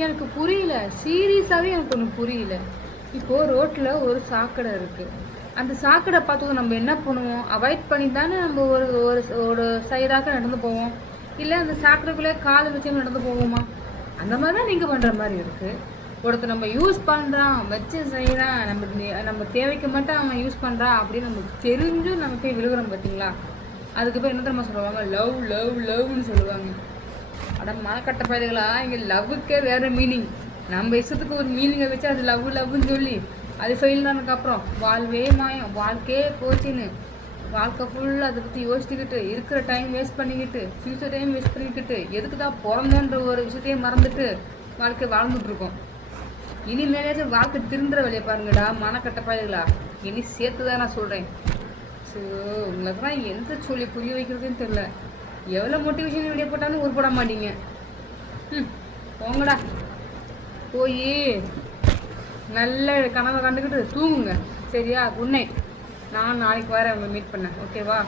எனக்கு புரியல. சீரியஸாவே எனக்கு ஒண்ணு புரியல. இப்போ ரோட்ல ஒரு சாக்கடை இருக்கு. அந்த சாக்கடை பார்த்ததும் நம்ம என்ன பண்ணுவோம்? அவாய்ட் பண்ணி தானே நம்ம ஒரு ஒரு ஒரு சைடாக நடந்து போவோம். இல்ல அந்த சாக்கடைக்குள்ளே கால வச்சு நடந்து போவோமா? அந்த மாதிரி தான் நீங்க பண்ற மாதிரி இருக்கு. ஒருத்தர் நம்ம யூஸ் பண்றான், வச்சு செய்றான், நம்ம தேவைக்கு மட்டும் அவன் யூஸ் பண்றான் அப்படின்னு நமக்கு தெரிஞ்சும் நம்ம போய் விழுகுறோம் பார்த்தீங்களா? அதுக்கு போய் என்ன தெரியுமா சொல்லுவாங்க? லவ் லவ் லவ்னு சொல்லுவாங்க. அட மனக்கட்ட பயலுகளா, இங்கே லவ்வுக்கே வேறு மீனிங். நம்ம இஷ்டத்துக்கு ஒரு மீனிங்கை வச்சு அது லவ் லவ்னு சொல்லி அது ஃபெயில் ஆனதுக்கப்புறம் வாழ்வே மாயம், வாழ்க்கையே போச்சுன்னு வாழ்க்கை ஃபுல்லாக அதை பற்றி யோசிச்சுக்கிட்டு இருக்கிற டைம் வேஸ்ட் பண்ணிக்கிட்டு ஃப்யூச்சர் டைம் வேஸ்ட் பண்ணிக்கிட்டு எதுக்கு தான் பிறந்தன்ற ஒரு விஷயத்தையும் மறந்துட்டு வாழ்க்கை வாழ்ந்துட்டுருக்கோம். இனிமேலேயாச்சும் வாழ்க்கை திருந்துற வழியை பாருங்கடா மனக்கட்ட பயலுகளா. இனி சேர்த்து தான் நான் சொல்கிறேன். ஸோ உங்களுக்குலாம் எந்த சொல்லி புரிய வைக்கிறதுன்னு தெரில. எவ்வளோ மோட்டிவேஷன் வீடியோ போட்டாலும் உருப்பட மாட்டீங்க. போங்கடா போய் நல்ல கனவை கண்டுக்கிட்டு தூங்குங்க. சரியா? Good night. நான் நாளைக்கு வரேன் மீட் பண்ணேன். ஓகேவா?